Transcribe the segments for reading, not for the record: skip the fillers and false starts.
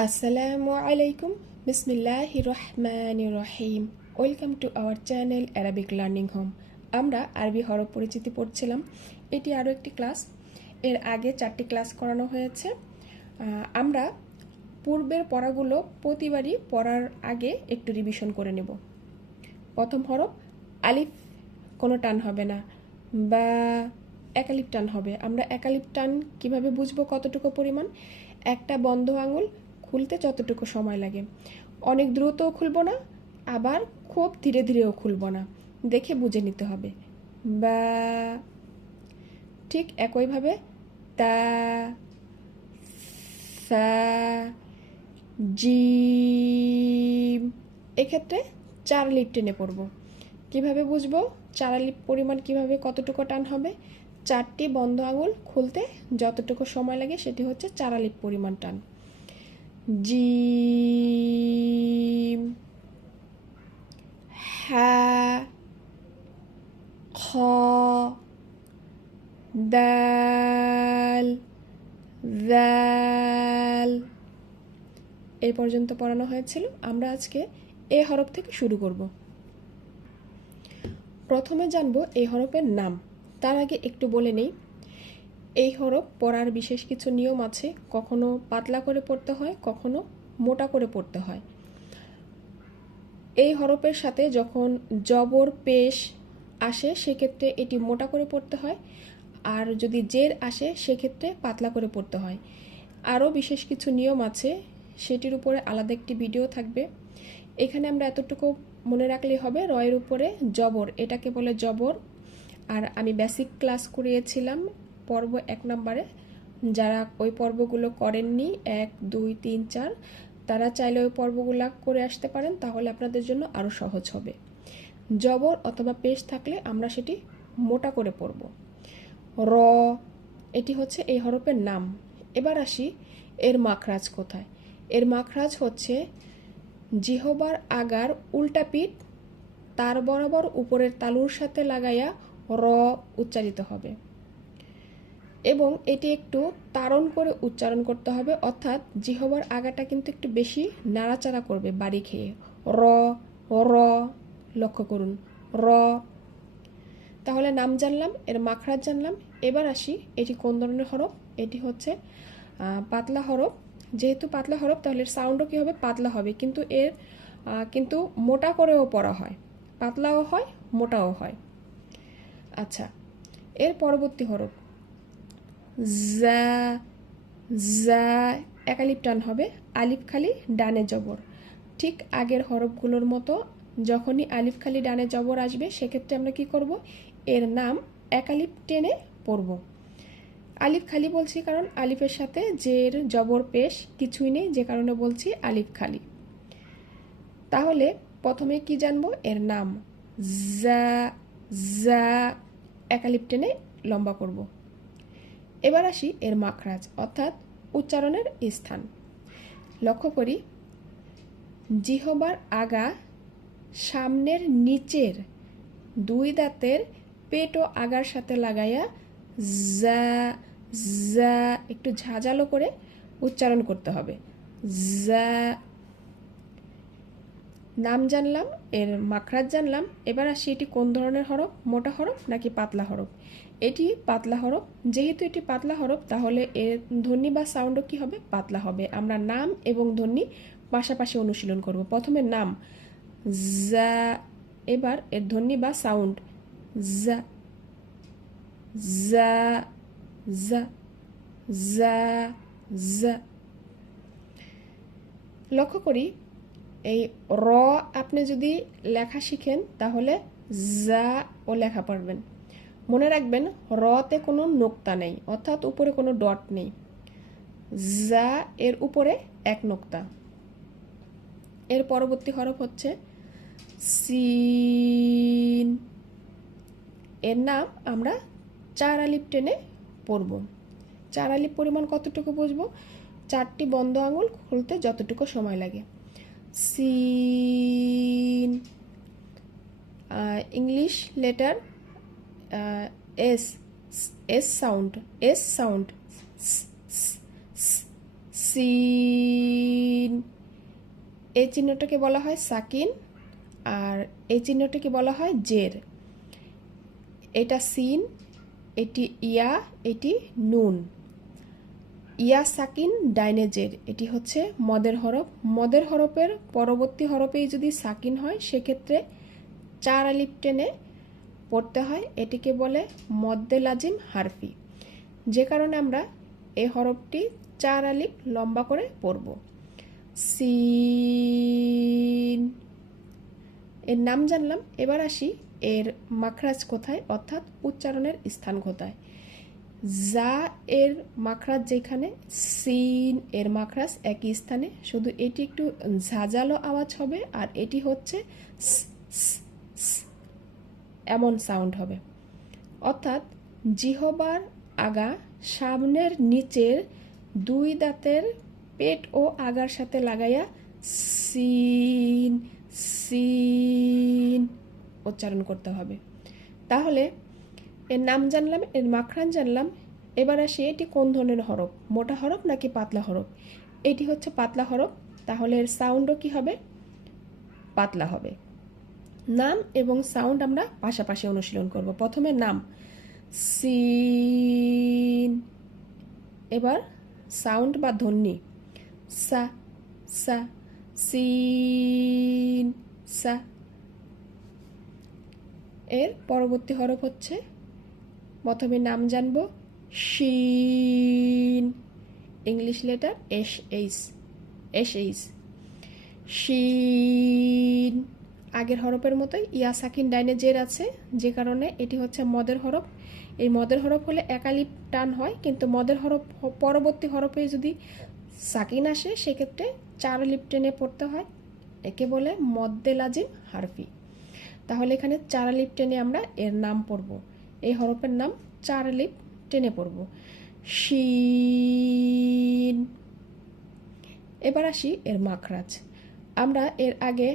Assalamu alaikum. Bismillahir Rahmanir Rahim. Welcome to our channel Arabic Learning Home. আমরা আরবি হরফ পরিচিতি পড়ছিলাম। এটি আরও একটি ক্লাস। এর আগে 4টি ক্লাস করানো হয়েছে। আমরা পূর্বের পড়াগুলো প্রতিবারই পড়ার আগে একটু রিভিশন করে নেব। প্রথম হরফ আলিফ, কোনো টান হবে না, বা একালিপ টান হবে। আমরা একালিপ টান কিভাবে বুঝবো কতটুকু পরিমাণ? একটা বন্ধ আঙুল খুলতে যতটুকু সময় লাগে, অনেক দ্রুতও খুলবো না, আবার খুব ধীরে ধীরেও খুলবো না, দেখে বুঝে নিতে হবে। বা ঠিক একইভাবে তা, সা, জিম, এক্ষেত্রে 4 লিপ টেনে পড়ব। কিভাবে বুঝবো 4 লিপ পরিমাণ কিভাবে কতটুকু টান হবে? 4টি বন্ধ আঙুল খুলতে যতটুকু সময় লাগে সেটি হচ্ছে 4 লিপ পরিমাণ টান। জিম, হা, খ, দাল, জাল, এই পর্যন্ত পড়ানো হয়েছিল। আমরা আজকে এ হরফ থেকে শুরু করব। প্রথমে জানবো এই হরফের নাম। তার আগে একটু বলে নেই, এই হরফ পড়ার বিশেষ কিছু নিয়ম আছে। কখনো পাতলা করে পড়তে হয়, কখনো মোটা করে পড়তে হয়। এই হরফের সাথে যখন জবর পেশ আসে সেক্ষেত্রে এটি মোটা করে পড়তে হয়, আর যদি জের আসে সেক্ষেত্রে পাতলা করে পড়তে হয়। আরও বিশেষ কিছু নিয়ম আছে, সেটির উপরে আলাদা একটি ভিডিও থাকবে। এখানে আমরা এতটুকু মনে রাখলেই হবে, রয়ের উপরে জবর, এটাকে বলে জবর। আর আমি বেসিক ক্লাস করিয়েছিলাম পর্ব 1 নম্বরে। যারা ওই পর্বগুলো করেননি 1, 2, 3, 4, তারা চাইলে ওই পর্বগুলো করে আসতে পারেন, তাহলে আপনাদের জন্য আরও সহজ হবে। জবর অথবা পেশ থাকলে আমরা সেটি মোটা করে পড়ব। র, এটি হচ্ছে এই হরফের নাম। এবার আসি এর মাখরাজ কোথায়। এর মাখরাজ হচ্ছে জিহবার আগার উল্টা পিঠ তার বরাবর উপরের তালুর সাথে লাগাইয়া র উচ্চারিত হবে, এবং এটি একটু তাড়ন করে উচ্চারণ করতে হবে, অর্থাৎ জিহবার আগাটা কিন্তু একটু বেশি নাড়াচাড়া করবে বাড়ি খেয়ে। র, র, লক্ষ্য করুন, র। তাহলে নাম জানলাম, এর মাখরাজ জানলাম। এবার আসি এটি কোন ধরনের হরফ। এটি হচ্ছে পাতলা হরফ। যেহেতু পাতলা হরফ তাহলে সাউন্ডও কী হবে? পাতলা হবে, কিন্তু এর কিন্তু মোটা করেও পড়া হয়, পাতলাও হয় মোটাও হয়। আচ্ছা, এর পরবর্তী হরফ জা, জা, একালিপ টান হবে, আলিফ খালি ডানে জবর। ঠিক আগের হরফগুলোর মতো যখনই আলিফ খালি ডানে জবর আসবে সেক্ষেত্রে আমরা কি করব? এর নাম একালিপ টেনে পড়ব। আলিফ খালি বলছি কারণ আলিফের সাথে জের জবর পেশ কিছুই নেই, যে কারণে বলছি আলিফ খালি। তাহলে প্রথমে কি জানবো? এর নাম জা, জা, একালিপ টেনে লম্বা করব। এবার আসি এর মাখরাজ, অর্থাৎ উচ্চারণের স্থান। লক্ষ্য করি, জিহবার আগা সামনের নিচের 2 দাঁতের পেট ও আগার সাথে লাগাইয়া জা, জা একটু ঝাঁঝালো করে উচ্চারণ করতে হবে। জা, নাম জানলাম, এর মাখরাজ জানলাম। এবার আসি এটি কোন ধরনের হরফ, মোটা হরফ নাকি পাতলা হরফ। এটি পাতলা হরফ। যেহেতু এটি পাতলা হরফ তাহলে এর ধ্বনি বা সাউন্ডও কি হবে? পাতলা হবে। আমরা নাম এবং ধ্বনি পাশাপাশি অনুশীলন করব। প্রথমে নাম জা, এবার এর ধ্বনি বা সাউন্ড জা, জা, জা, জা, জা। লক্ষ্য করি, এই র আপনি যদি লেখা শিখেন তাহলে জা ও লেখা পারবেন। মনে রাখবেন রতে কোনো নোক্তা নেই, অর্থাৎ উপরে কোনো ডট নেই। জা এর উপরে 1 নোক্তা। এর পরবর্তী হরফ হচ্ছে সিন। এর নাম আমরা 4 আলিফ টেনে পড়ব। 4 আলিফ পরিমাণ কতটুকু বুঝবো? 4টি বন্ধ আঙুল খুলতে যতটুকু সময় লাগে। সিন, English letter S, S sound, S sound, সিন। এই চিহ্নটাকে বলা হয় সাকিন, আর এই চিহ্নটাকে বলা হয় জের। এটা সিন, এটি ইয়া, এটি নুন। ইয়া সাকিন ডাইনে জের, এটি হচ্ছে মদের হরফ। মদের হরফের পরবর্তী হরফেই যদি সাকিন হয় সেক্ষেত্রে 4 আলিফ টেনে পড়তে হয়, এটিকে বলে মদ্দে লাজিম হারফি। যে কারণে আমরা এই হরফটি 4 আলিফ লম্বা করে পড়ব। সিন, এর নাম জানলাম। এবার আসি এর মাখরাজ কোথায়, অর্থাৎ উচ্চারণের স্থান কোথায়। জা এর মাখরাজ যেখানে, সিন এর মাখরাজ একই স্থানে, শুধু এটি একটু ঝাঁঝালো আওয়াজ হবে, আর এটি হচ্ছে এমন সাউন্ড হবে। অর্থাৎ জিহবার আগা সামনের নিচের 2 দাঁতের পেট ও আগার সাথে লাগাইয়া সিন সিন উচ্চারণ করতে হবে। তাহলে এর নাম জানলাম, এর মাখরান জানলাম। এবার আসি এটি কোন ধরনের হরফ, মোটা হরফ নাকি পাতলা হরফ। এটি হচ্ছে পাতলা হরফ, তাহলে এর সাউন্ডও কি হবে, পাতলা হবে। নাম এবং সাউন্ড আমরা পাশাপাশি অনুশীলন করব। প্রথমে নাম সিন, এবার সাউন্ড বা ধ্বনি সা সা, সিন সা। এর পরবর্তী হরফ হচ্ছে, প্রথমে নাম জানব শিন, ইংলিশ লেটার এস এইচ শিন। আগের হরফের মতোই ইয়া সাকিন ডাইনে জের আছে, যে কারণে এটি হচ্ছে মদের হরফ। এই মদের হরফ হলে একালিপ টান হয়, কিন্তু মদের হরফ পরবর্তী হরফে যদি সাকিন আসে সেক্ষেত্রে 4 আলিফ টেনে পড়তে হয়, একে বলে মদ্দে লাজিম হারফি। তাহলে এখানে 4 আলিফ টেনে আমরা এর নাম পড়ব, এই হরফের নাম 4 আলিফ টেনে পড়ব, শিন। এবার আসি এর মাখরাজ। আমরা এর আগে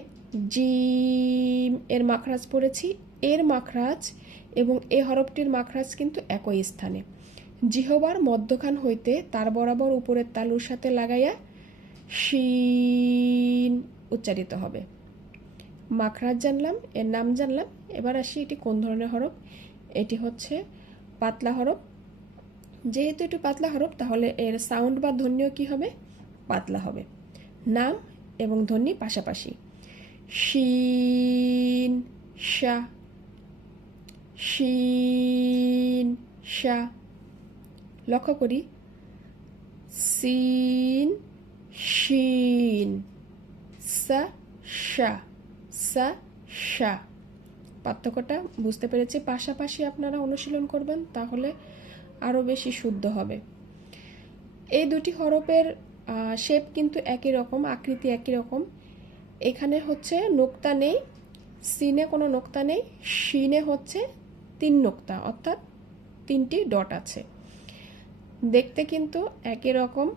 জিম এর মাখরাজ পড়েছি। এর মাখরাজ এবং এ হরফটির মাখরাজ কিন্তু একই স্থানে, জিহবার মধ্যখান হইতে তার বরাবর উপরের তালুর সাথে লাগাইয়া শিন উচ্চারিত হবে। মাখরাজ জানলাম, এর নাম জানলাম। এবার আসি এটি কোন ধরনের হরফ। এটি হচ্ছে পাতলা হরফ। যেহেতু এটি পাতলা হরফ, তাহলে এর সাউন্ড বা ধ্বনিও কি হবে, পাতলা হবে। নাম এবং ধ্বনি পাশাপাশি, শিন শা, শিন শা। লক্ষ্য করি সিন শিন, সা শা, সা শা। পার্থক্যটা বুঝতে পেরেছি। পাশাপাশি আপনারা অনুশীলন করবেন, তাহলে আরও বেশি শুদ্ধ হবে। এই দুটি হরফের শেপ কিন্তু একই রকম, আকৃতি একই রকম। এখানে হচ্ছে নোক্তা নেই, সিনে কোনো নোক্তা নেই, শিনে হচ্ছে 3 নোক্তা, অর্থাৎ 3টি ডট আছে। দেখতে কিন্তু একই রকম,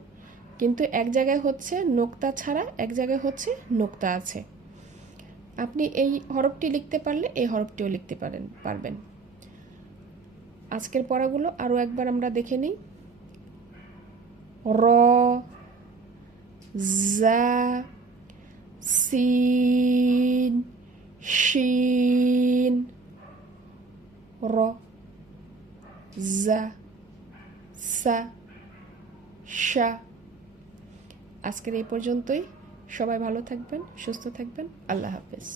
কিন্তু এক জায়গায় হচ্ছে নোক্তা ছাড়া, এক জায়গায় হচ্ছে নোক্তা আছে। আপনি এই হরফটি লিখতে পারলে এই হরফটিও লিখতে পারবেন। আজকের পড়াগুলো আরও একবার আমরা দেখে নিই। র, জা, সিন, শিন, র, জা, সা, শা। আজকের এই পর্যন্তই। সবাই ভালো থাকবেন, সুস্থ থাকবেন। আল্লাহ হাফেজ।